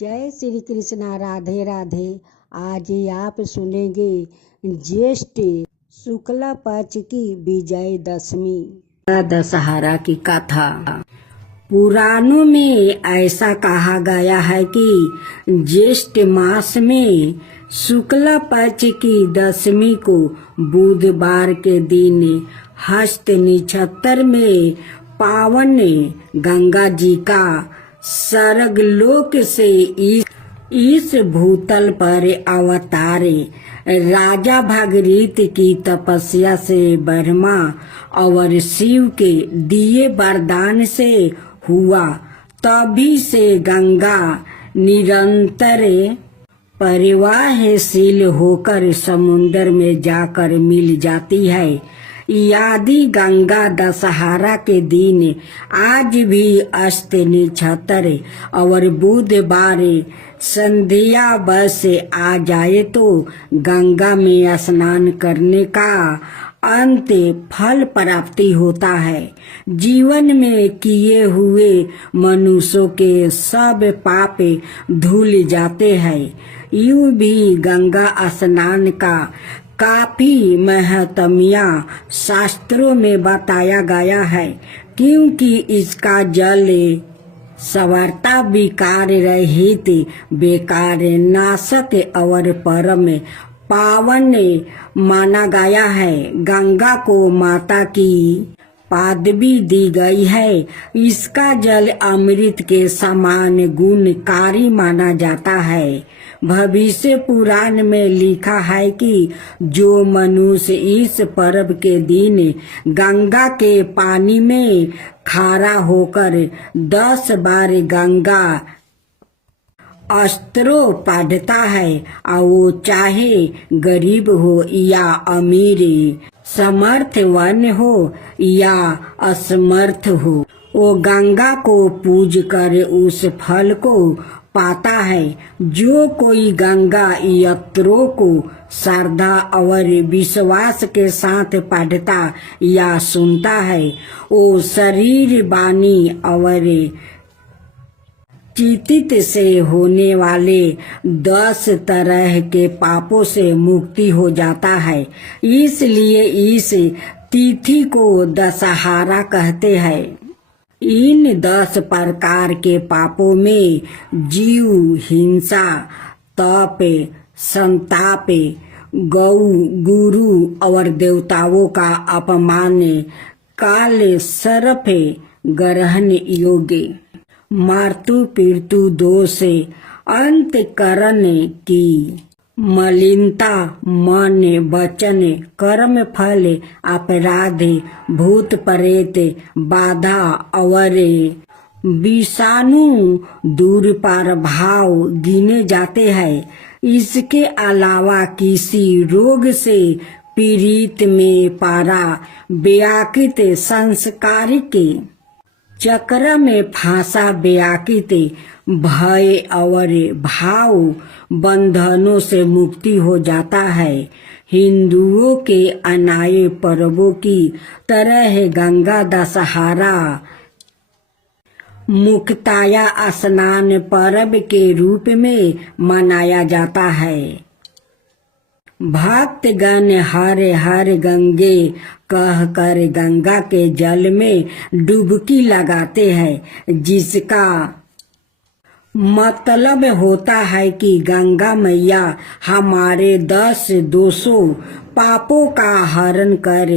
जय श्री कृष्णा। राधे राधे। आज आप सुनेंगे ज्येष्ठ शुक्ला पक्ष की विजय दशमी दशहरा की कथा। पुराणों में ऐसा कहा गया है कि ज्येष्ठ मास में शुक्ला पक्ष की दशमी को बुधवार के दिन हस्त नक्षत्र में पावन गंगा जी का स्वर्गलोक से इस भूतल पर अवतारे। राजा भागीरथ की तपस्या से ब्रह्मा और शिव के दिए वरदान से हुआ। तभी से गंगा निरंतर परिवाहशील होकर समुद्र में जाकर मिल जाती है। यदि गंगा दशहरा के दिन आज भी अस्त नक्षत्र और बुधवार संध्या बस आ जाए तो गंगा में स्नान करने का अंत फल प्राप्ति होता है। जीवन में किए हुए मनुष्यों के सब पाप धुल जाते हैं। यूं भी गंगा स्नान का काफी महत्म्य शास्त्रों में बताया गया है, क्योंकि इसका जल सर्वथा विकार रहित, बेकार नाशक और परम पावन माना गया है। गंगा को माता की पदवी दी गई है। इसका जल अमृत के समान गुणकारी माना जाता है। भविष्य पुराण में लिखा है कि जो मनुष्य इस पर्व के दिन गंगा के पानी में खड़ा होकर 10 बार गंगा अस्त्रों पढ़ता है, और वो चाहे गरीब हो या अमीर, समर्थवान हो या असमर्थ हो, वो गंगा को पूज कर उस फल को पाता है। जो कोई गंगा यंत्रों को श्रद्धा और विश्वास के साथ पढ़ता या सुनता है, वो शरीर, वाणी और चित्त से होने वाले 10 तरह के पापों से मुक्ति हो जाता है। इसलिए इस तिथि को दशहरा कहते हैं। इन 10 प्रकार के पापों में जीव हिंसा, तप, संताप, गौ, गुरु और देवताओं का अपमान, काल सर्प ग्रहण योग्य, मातृ पितृ दोष, अंतकरण की मलिनता, मन, वचन, कर्म फल, अपराध, भूत प्रेत, बाधा और विषाणु दुष्प्रभाव गिने जाते हैं। इसके अलावा किसी रोग से पीड़ित में पारा व्याकृत, संस्कारिक चक्र में फंसा व्याकृत, भय और भाव बंधनों से मुक्ति हो जाता है। हिंदुओं के अन्य पर्वों की तरह गंगा दशहरा मुक्ताया स्नान पर्व के रूप में मनाया जाता है। भक्तगण हर हर गंगे कहकर गंगा के जल में डुबकी लगाते हैं, जिसका मतलब होता है कि गंगा मैया हमारे 10 दोषों पापों का हरण कर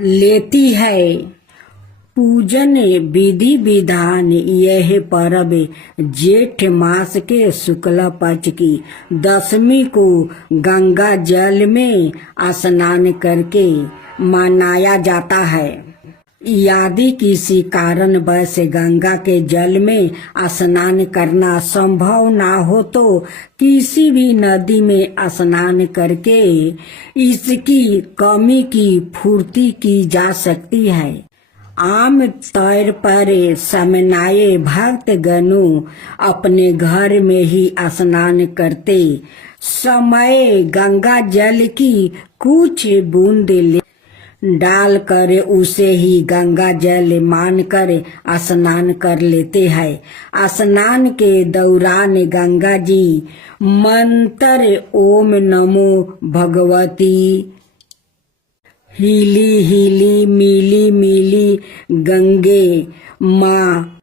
लेती है। पूजन विधि विधान। यह पर्व जेठ मास के शुक्ल पक्ष की दशमी को गंगा जल में स्नान करके मनाया जाता है। यदि किसी कारणवश गंगा के जल में स्नान करना संभव ना हो तो किसी भी नदी में स्नान करके इसकी कमी की पूर्ति की जा सकती है। आम तौर पर सामान्य भक्तगणों अपने घर में ही स्नान करते समय गंगा जल की कुछ बूंद डाल कर उसे ही गंगा जल मान कर स्नान कर लेते हैं। स्नान के दौरान गंगा जी मंत्र ओम नमो भगवती हीली हीली मिली मिली गंगे माँ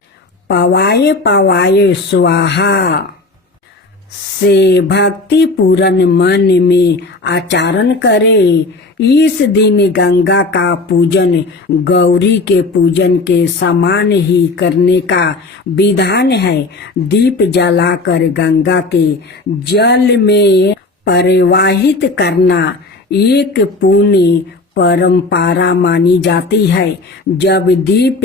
पवाए पवाए स्वाहा से भक्ति पूर्ण मन में आचरण करे। इस दिन गंगा का पूजन गौरी के पूजन के समान ही करने का विधान है। दीप जलाकर गंगा के जल में प्रवाहित करना एक पुण्य परंपरा मानी जाती है। जब दीप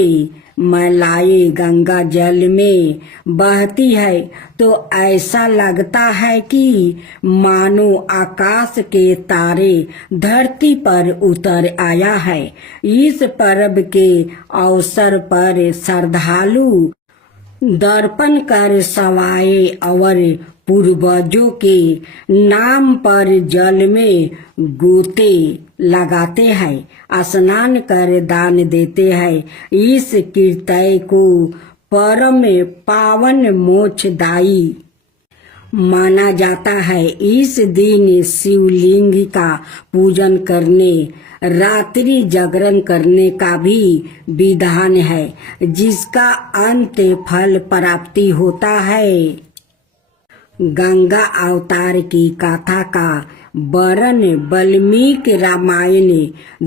मलाई गंगा जल में बहती है तो ऐसा लगता है कि मानो आकाश के तारे धरती पर उतर आया है। इस पर्व के अवसर पर श्रद्धालु दर्पण कर सवाए और पूर्वजों के नाम पर जल में गोते लगाते हैं, स्नान कर दान देते हैं। इस कृत्य को परम पावन मोक्षदायी माना जाता है। इस दिन शिवलिंग का पूजन करने रात्रि जागरण करने का भी विधान है, जिसका अंत फल प्राप्ति होता है। गंगा अवतार की कथा का वर्णन वाल्मीकि रामायण,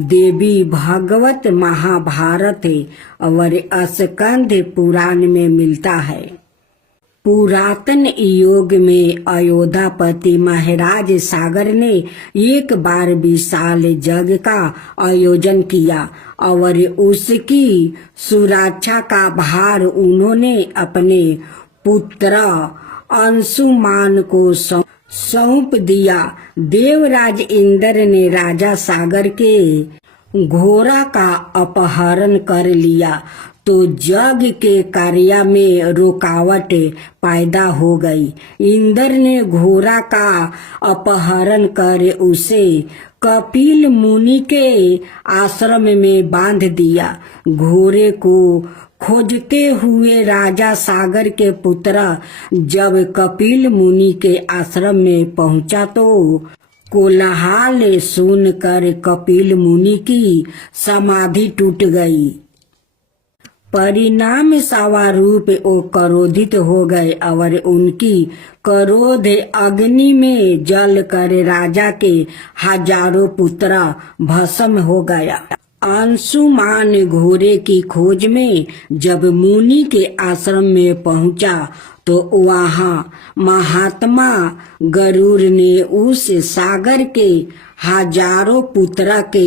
देवी भागवत, महाभारत और स्कंद पुराण में मिलता है। पुरातन युग में अयोध्यापति महाराज सागर ने एक बार विशाल यज्ञ का आयोजन किया और उसकी सुरक्षा का भार उन्होंने अपने पुत्र अंशुमान को सौंप दिया। देवराज इंद्र ने राजा सागर के घोड़ा का अपहरण कर लिया तो यज्ञ के कार्य में रुकावट पैदा हो गई। इंद्र ने घोड़ा का अपहरण कर उसे कपिल मुनि के आश्रम में बांध दिया। घोड़े को खोजते हुए राजा सागर के पुत्र जब कपिल मुनि के आश्रम में पहुंचा तो कोलाहल सुनकर कपिल मुनि की समाधि टूट गई। परिणाम स्वरूप वो क्रोधित हो गए और उनकी क्रोध अग्नि में जल कर राजा के हजारों पुत्र भस्म हो गया। अंशुमान घोड़े की खोज में जब मुनि के आश्रम में पहुंचा तो वहां महात्मा गरुड़ ने उस सागर के हजारों पुत्र के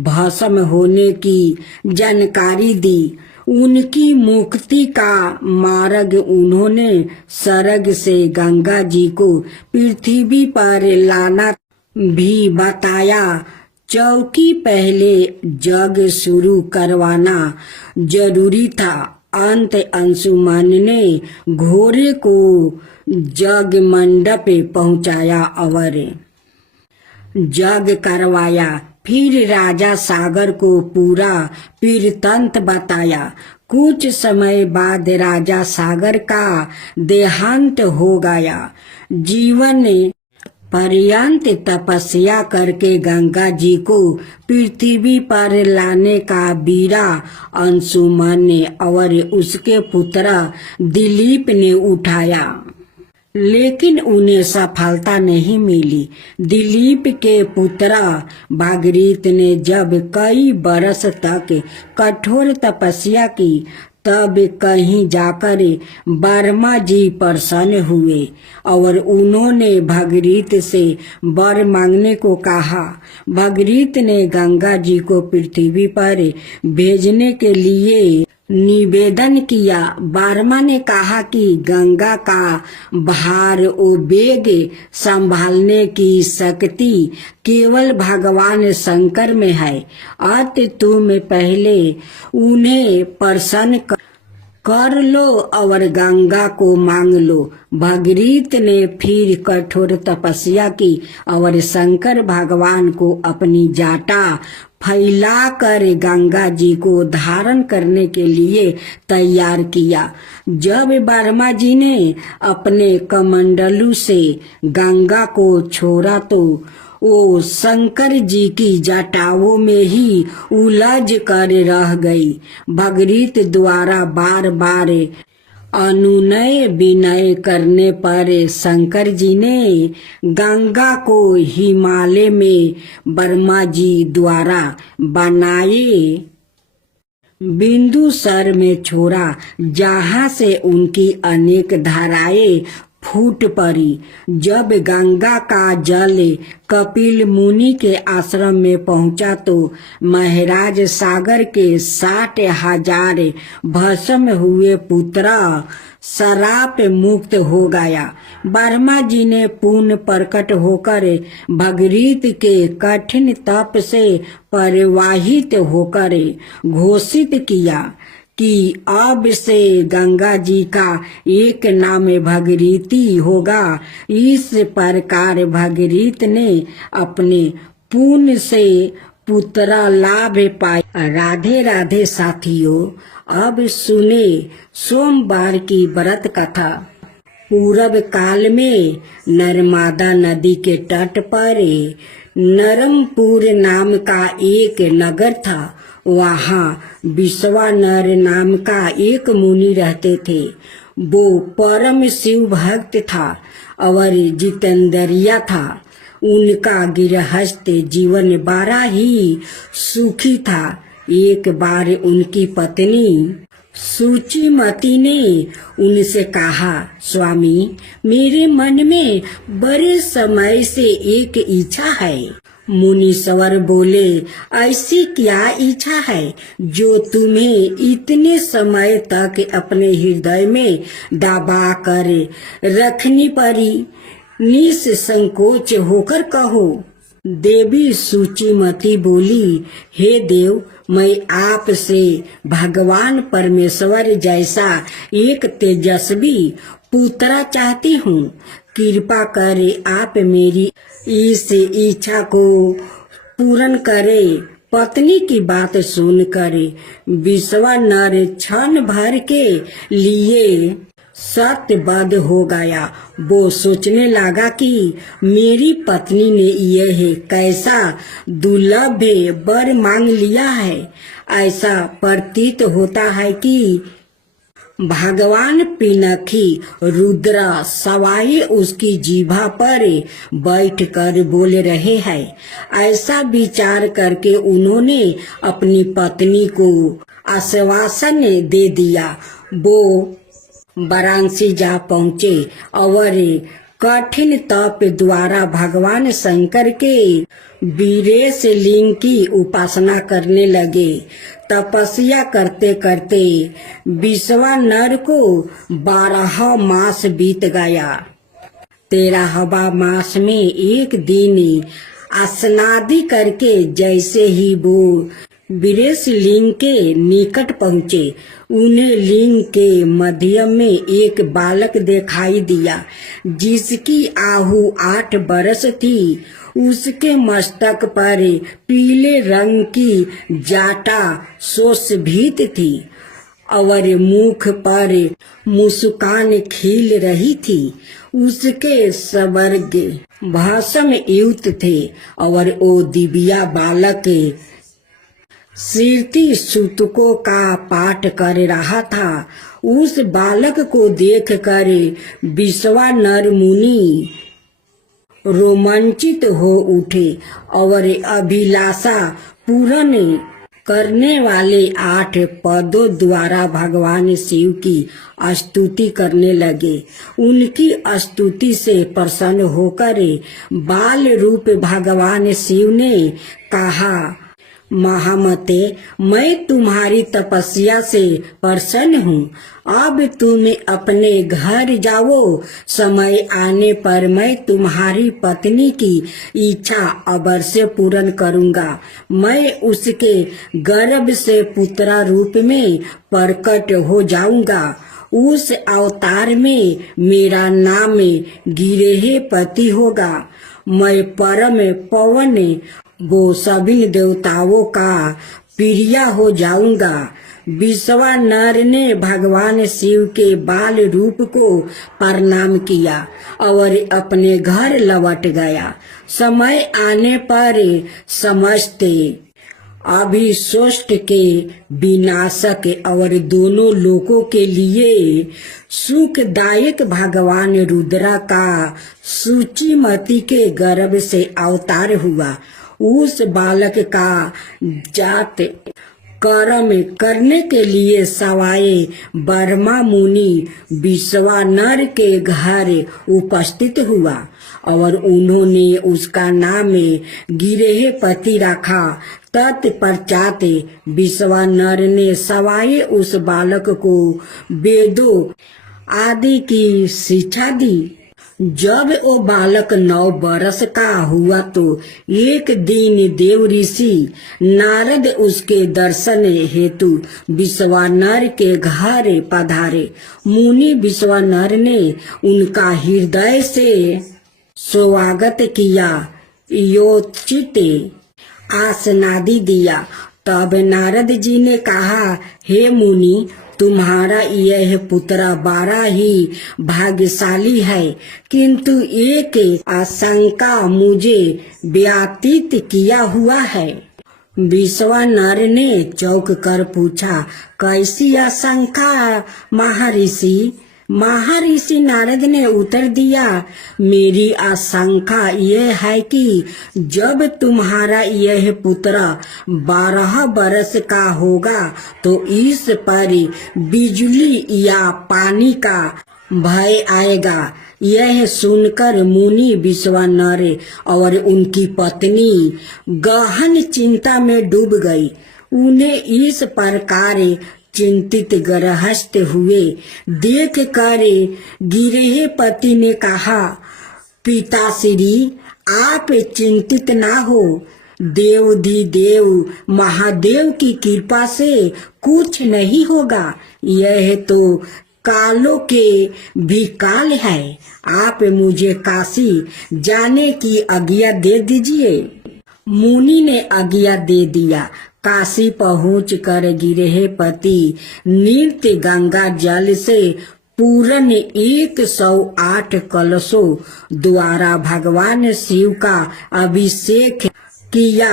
भस्म होने की जानकारी दी। उनकी मुक्ति का मार्ग उन्होंने स्वर्ग से गंगा जी को पृथ्वी पर लाना भी बताया। चौकी पहले जग शुरू करवाना जरूरी था। अंत अंशुमान ने घोड़े को जग मंडप पहुंचाया और जग करवाया। फिर राजा सागर को पूरा वृत्तांत बताया। कुछ समय बाद राजा सागर का देहांत हो गया। जीवन पर्यंत तपस्या करके गंगा जी को पृथ्वी पर लाने का बीड़ा अंशुमान ने और उसके पुत्र दिलीप ने उठाया, लेकिन उन्हें सफलता नहीं मिली। दिलीप के पुत्र भागीरथ ने जब कई बरस तक कठोर तपस्या की तब कहीं जाकर वर्मा जी प्रसन्न हुए और उन्होंने भागीरथ से वर मांगने को कहा। भागीरथ ने गंगा जी को पृथ्वी पर भेजने के लिए निवेदन किया। वर्मा ने कहा कि गंगा का भार और वेग संभालने की शक्ति केवल भगवान शंकर में है। अतः तुम पहले उन्हें प्रसन्न कर लो और गंगा को मांग लो। भागीरथ ने फिर कठोर तपस्या की और शंकर भगवान को अपनी जाटा फैलाकर गंगा जी को धारण करने के लिए तैयार किया। जब ब्रह्मा जी ने अपने कमंडलू से गंगा को छोड़ा तो वो शंकर जी की जटाओं में ही उलझ कर रह गई। भगीरथ द्वारा बार बार अनुनय विनय करने पर शंकर जी ने गंगा को हिमालय में ब्रह्मा जी द्वारा बनाए बिंदु सर में छोड़ा, जहाँ से उनकी अनेक धाराएं फूट पड़ी। जब गंगा का जल कपिल मुनि के आश्रम में पहुंचा तो महाराज सागर के 60,000 भस्म हुए पुत्र शराप मुक्त हो गया। ब्रह्मा जी ने पुनः प्रकट होकर भगीरथ के कठिन तप से परिवाहित होकर घोषित किया कि अब से गंगा जी का एक नाम भगीरथी होगा। इस प्रकार भगीरथ ने अपने पुण्य से पुत्र लाभ पाया। राधे राधे साथियों, अब सुने सोमवार की व्रत कथा। पूर्व काल में नर्मदा नदी के तट पर नरमपुर नाम का एक नगर था। वहाँ विश्वानर नाम का एक मुनि रहते थे। वो परम शिव भक्त था और जितेंद्रिया था। उनका गृहस्थ जीवन बड़ा ही सुखी था। एक बार उनकी पत्नी सूचिमती ने उनसे कहा, स्वामी, मेरे मन में बड़े समय से एक इच्छा है। मुनीश्वर बोले, ऐसी क्या इच्छा है जो तुम्हें इतने समय तक अपने हृदय में दबा कर रखनी पड़ी? निसंकोच होकर कहो। देवी सूचिमती बोली, हे देव, मैं आपसे भगवान परमेश्वर जैसा एक तेजस्वी पुत्र चाहती हूँ। कृपा करे आप मेरी इस इच्छा को पूर्ण करे। पत्नी की बात सुनकर विश्वानर क्षण भर के लिए सत्यबद्ध हो गया। वो सोचने लगा कि मेरी पत्नी ने यह कैसा दुर्लभ वर मांग लिया है। ऐसा प्रतीत होता है कि भगवान पिनाकी रुद्र सवाई उसकी जीभा पर बैठकर बोल रहे हैं। ऐसा विचार करके उन्होंने अपनी पत्नी को आश्वासन दे दिया। वो वाराणसी जा पहुँचे और कठिन तप द्वारा भगवान शंकर के वीरेश लिंग की उपासना करने लगे। तपस्या करते करते विश्वानर को 12 मास बीत गया। 13वां मास में एक दिन स्नादि करके जैसे ही वो वीरेश लिंग के निकट पहुँचे, उन्हें लिंग के मध्य में एक बालक दिखाई दिया जिसकी आयु 8 वर्ष थी। उसके मस्तक पर पीले रंग की जाटा सुशोभित थी और मुख पर मुस्कान खिल रही थी। उसके स्वर्ग भाषम युक्त थे और वो दिव्या बालक श्रुति सूतकों का पाठ कर रहा था। उस बालक को देखकर विश्वानर मुनि रोमांचित हो उठे और अभिलाषा पूर्ण करने वाले 8 पदों द्वारा भगवान शिव की स्तुति करने लगे। उनकी स्तुति से प्रसन्न होकर बाल रूप भगवान शिव ने कहा, महामते, मैं तुम्हारी तपस्या से प्रसन्न हूँ। अब तुम अपने घर जाओ। समय आने पर मैं तुम्हारी पत्नी की इच्छा अवश्य पूर्ण करूँगा। मैं उसके गर्भ से पुत्र रूप में प्रकट हो जाऊँगा। उस अवतार में मेरा नाम गिरेह पति होगा। मैं परम पवन वो सभी देवताओं का प्रिय हो जाऊंगा। विश्वानर ने भगवान शिव के बाल रूप को प्रणाम किया और अपने घर लौट गया। समय आने पर समस्त अभिष्ट के विनाशक और दोनों लोकों के लिए सुखदायक भगवान रुद्रा का सूचिमती के गर्भ से अवतार हुआ। उस बालक का जात कर्म करने के लिए सवाए ब्रह्मा मुनि विश्वानर के घर उपस्थित हुआ और उन्होंने उसका नाम गिरहपति रखा। तत्पश्चात विश्वानर ने सवाए उस बालक को वेदों आदि की शिक्षा दी। जब वो बालक 9 बरस का हुआ तो एक दिन देव ऋषि नारद उसके दर्शन हेतु विश्वानर के घर पधारे। मुनि विश्वानर ने उनका हृदय से स्वागत किया, योचित आसनादि दिया। तब नारद जी ने कहा, हे मुनि, तुम्हारा यह पुत्र बड़ा ही भाग्यशाली है, किंतु एक आशंका मुझे व्यतीत किया हुआ है। विश्वानर ने चौंक कर पूछा, कैसी आशंका महर्षि? महर्षि नारद ने उत्तर दिया, मेरी आशंका यह है कि जब तुम्हारा यह पुत्र 12 बरस का होगा तो इस पर बिजली या पानी का भय आएगा। यह सुनकर मुनि विश्वानर और उनकी पत्नी गहन चिंता में डूब गई। उन्हें इस प्रकार चिंतित गृहस्थ हुए देख कर गिरहपति ने कहा, पिताश्री, आप चिंतित ना हो। देवाधिदेव महादेव की कृपा से कुछ नहीं होगा। यह तो कालों के भी काल है। आप मुझे काशी जाने की आज्ञा दे दीजिए। मुनि ने आज्ञा दे दिया। काशी पहुंचकर गिरहपति नित्य गंगा जल से पूर्ण 108 कलशों द्वारा भगवान शिव का अभिषेक किया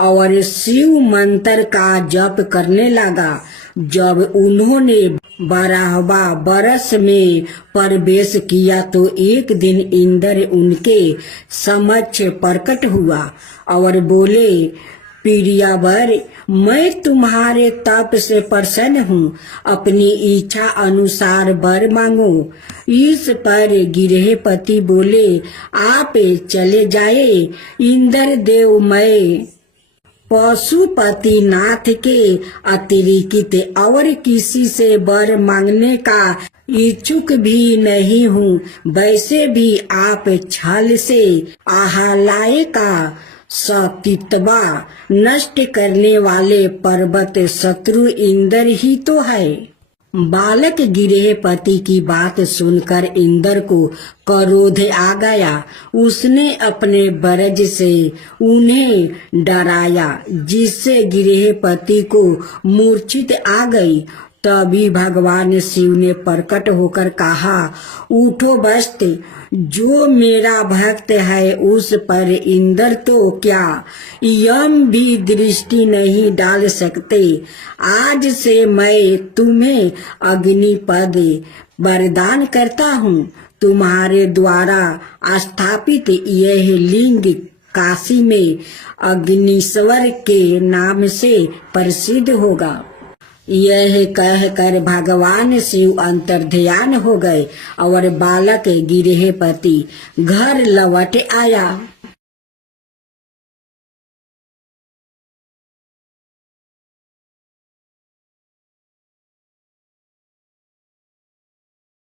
और शिव मंत्र का जप करने लगा। जब उन्होंने 12वां बरस में प्रवेश किया तो एक दिन इंद्र उनके समक्ष प्रकट हुआ और बोले, प्रियवर, मैं तुम्हारे तप से प्रसन्न हूँ, अपनी इच्छा अनुसार वर मांगो। इस पर गिरहपति बोले, आप चले जाए। इंद्र देव, मैं पशुपति नाथ के अतिरिक्त और किसी से वर मांगने का इच्छुक भी नहीं हूँ। वैसे भी आप छल से आह्लाय का सतीत्वा नष्ट करने वाले पर्वत शत्रु इंद्र ही तो है। बालक गिरहपति की बात सुनकर इंद्र को क्रोध आ गया। उसने अपने वज्र से उन्हें डराया, जिससे गिरहपति को मूर्छित आ गई। तभी भगवान शिव ने प्रकट होकर कहा, उठो वस्त, जो मेरा भक्त है उस पर इंद्र तो क्या यम भी दृष्टि नहीं डाल सकते। आज से मैं तुम्हें अग्निपद वरदान करता हूँ। तुम्हारे द्वारा स्थापित यह लिंग काशी में अग्निश्वर के नाम से प्रसिद्ध होगा। यह कहकर भगवान शिव अंतर्ध्यान हो गए और बालक गिरहपति घर लौट आया।